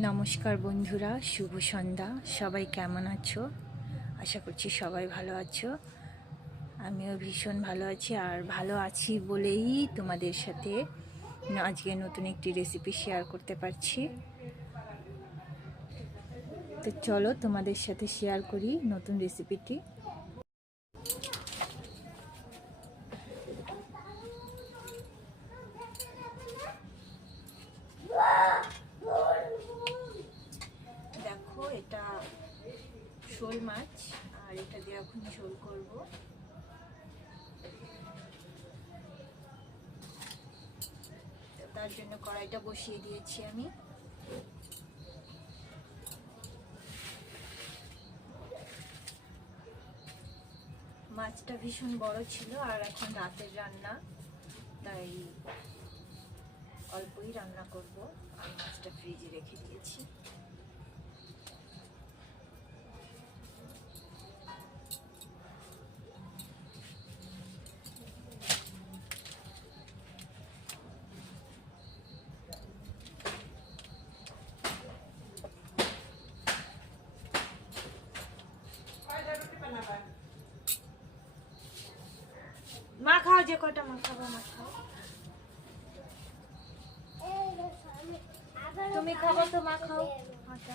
নমস্কার বন্ধুরা, শুভ সন্ধ্যা। সবাই কেমন আছো? আশা করছি সবাই ভালো আছো। আমিও ভীষণ ভালো আছি, আর ভালো আছি বলেই তোমাদের সাথে আজকে নতুন একটি রেসিপি শেয়ার করতে পারছি। তো চলো তোমাদের সাথে শেয়ার করি নতুন রেসিপিটি। দেখো, এটা শোল মাছ, আর এটা দিয়ে এখন ঝোল করব। তার জন্য কড়াইটা বসিয়ে দিয়েছি আমি। মাছটা ভীষণ বড় ছিল, আর এখন রাতের রান্না, তাই অল্পই রান্না করব। আর মাছটা ফ্রিজে রেখে দিয়েছি। মা খাও, যে কটা মা খাবো মা খাও। তুমি খাবো তো মা খাও। আচ্ছা,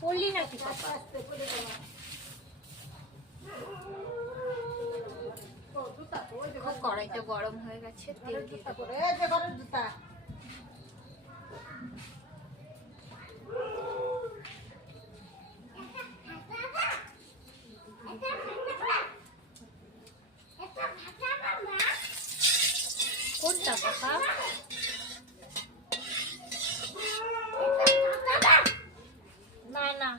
পড়লি নাকি পাপা? কড়াইটা গরম হয়ে গেছে, তেল দিয়ে দেবো। কোনটা পাপা? না না,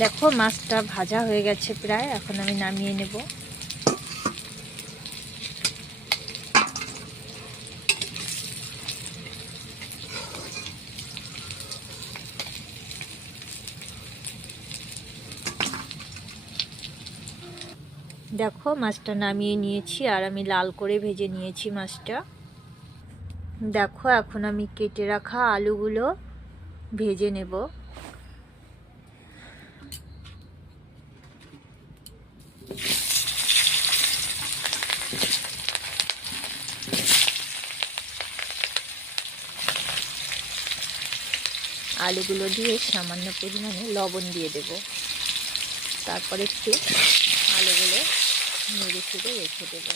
দেখো মাছটা ভাজা হয়ে গেছে প্রায়। এখন আমি নামিয়ে নেব। দেখো মাছটা নামিয়ে নিয়েছি, আর আমি লাল করে ভেজে নিয়েছি মাছটা। দেখো এখন আমি কেটে রাখা আলুগুলো ভেজে নেব। আলুগুলো দিয়ে সামান্য পরিমাণে লবণ দিয়ে দেব। তারপর একটু আলুগুলো নেড়ে চেড়ে রেখে দেব।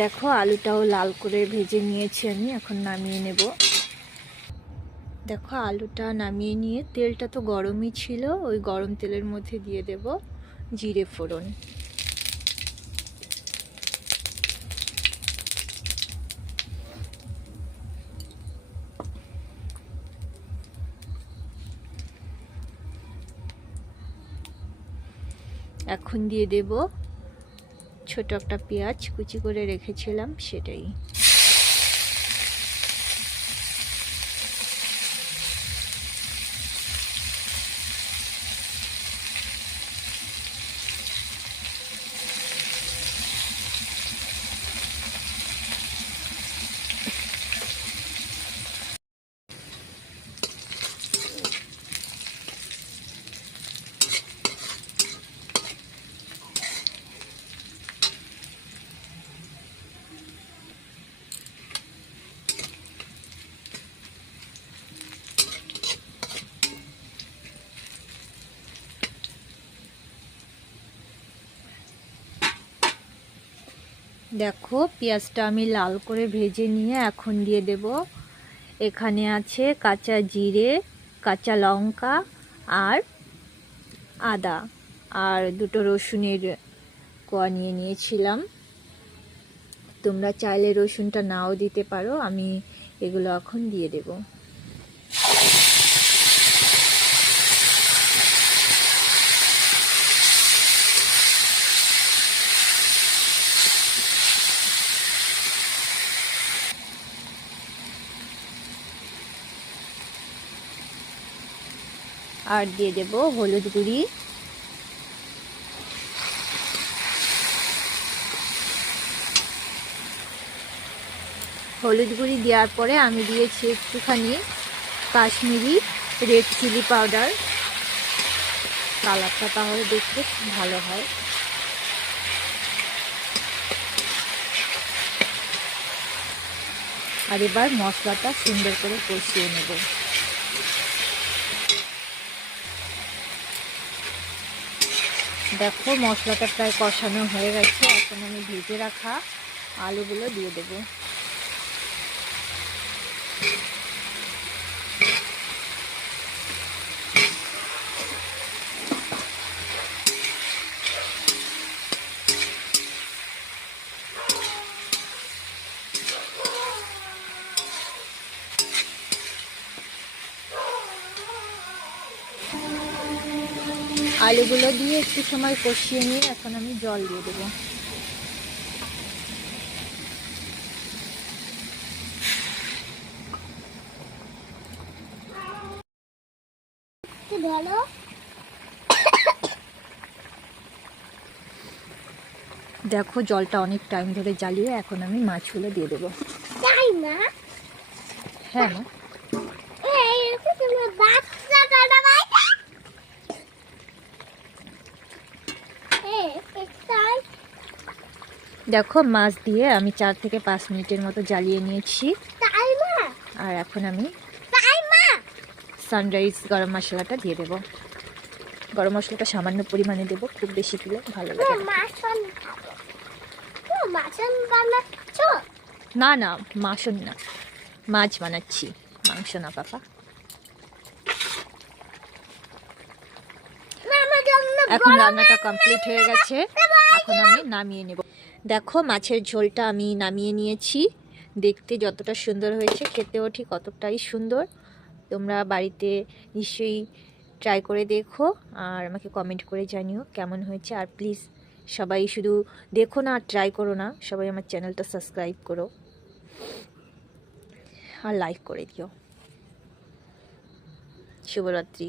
দেখো আলুটাও লাল করে ভেজে নিয়েছি আমি। এখন নামিয়ে নেব। দেখো আলুটা নামিয়ে নিয়ে তেলটা তো গরমই ছিল, ওই গরম তেলের মধ্যে দিয়ে দেব জিরে ফোড়ন। এখন দিয়ে দেব ছোট একটা পেঁয়াজ কুচি করে রেখেছিলাম সেটাই। দেখো পেঁয়াজটা আমি লাল করে ভেজে নিয়ে এখন দিয়ে দেব, এখানে আছে কাঁচা জিরে, কাঁচা লঙ্কা আর আদা, আর দুটো রসুনের কোয়া নিয়ে নিয়েছিলাম। তোমরা চাইলে রসুনটা নাও দিতে পারো, আমি এগুলো এখন দিয়ে দেব। আর দিয়ে দেব হলুদ গুঁড়ি, হলুদ গুঁড়ি দেওয়ার পরে আমি দিয়েছি একটুখানি কাশ্মীরি রেড চিলি পাউডার, কালারটা তাহলে দেখতে ভালো হয়। আর এবার মশলাটা সুন্দর করে কষিয়ে নেব। দেখো মশলাটা প্রায় কষানো হয়ে গেছে, এখন আমি ভেজে রাখা আলুগুলো দিয়ে দেব। আলুগুলো দিয়ে একটু সময় কষিয়ে নিয়ে এখন আমি জল দিয়ে দেবো। দেখো জলটা অনেক টাইম ধরে জ্বালিয়ে এখন আমি মাছগুলো দিয়ে দেবো। হ্যাঁ মা, দেখো মাছ দিয়ে আমি 4 থেকে 5 মিনিটের মতো জ্বালিয়ে নিয়েছি। আর এখন আমি সানরাইজ গরম মশলাটা দিয়ে দেবো। গরম মশলাটা সামান্য পরিমাণে দেবো, খুব বেশি দিলে ভালো লাগে না। না মাখন না, মাছ বানাচ্ছি, মাংস না পাপা। এখন রান্নাটা কমপ্লিট হয়ে গেছে, এখন আমি নামিয়ে নেব। দেখো মাছের ঝোলটা আমি নামিয়ে নিয়েছি, দেখতে যতটা সুন্দর হয়েছে খেতেও ঠিক অতটাই সুন্দর। তোমরা বাড়িতে নিশ্চয়ই ট্রাই করে দেখো আর আমাকে কমেন্ট করে জানিও কেমন হয়েছে। আর প্লিজ সবাই শুধু দেখো না আর ট্রাই করো না, সবাই আমার চ্যানেলটা সাবস্ক্রাইব করো আর লাইক করে দিও। শুভরাত্রি।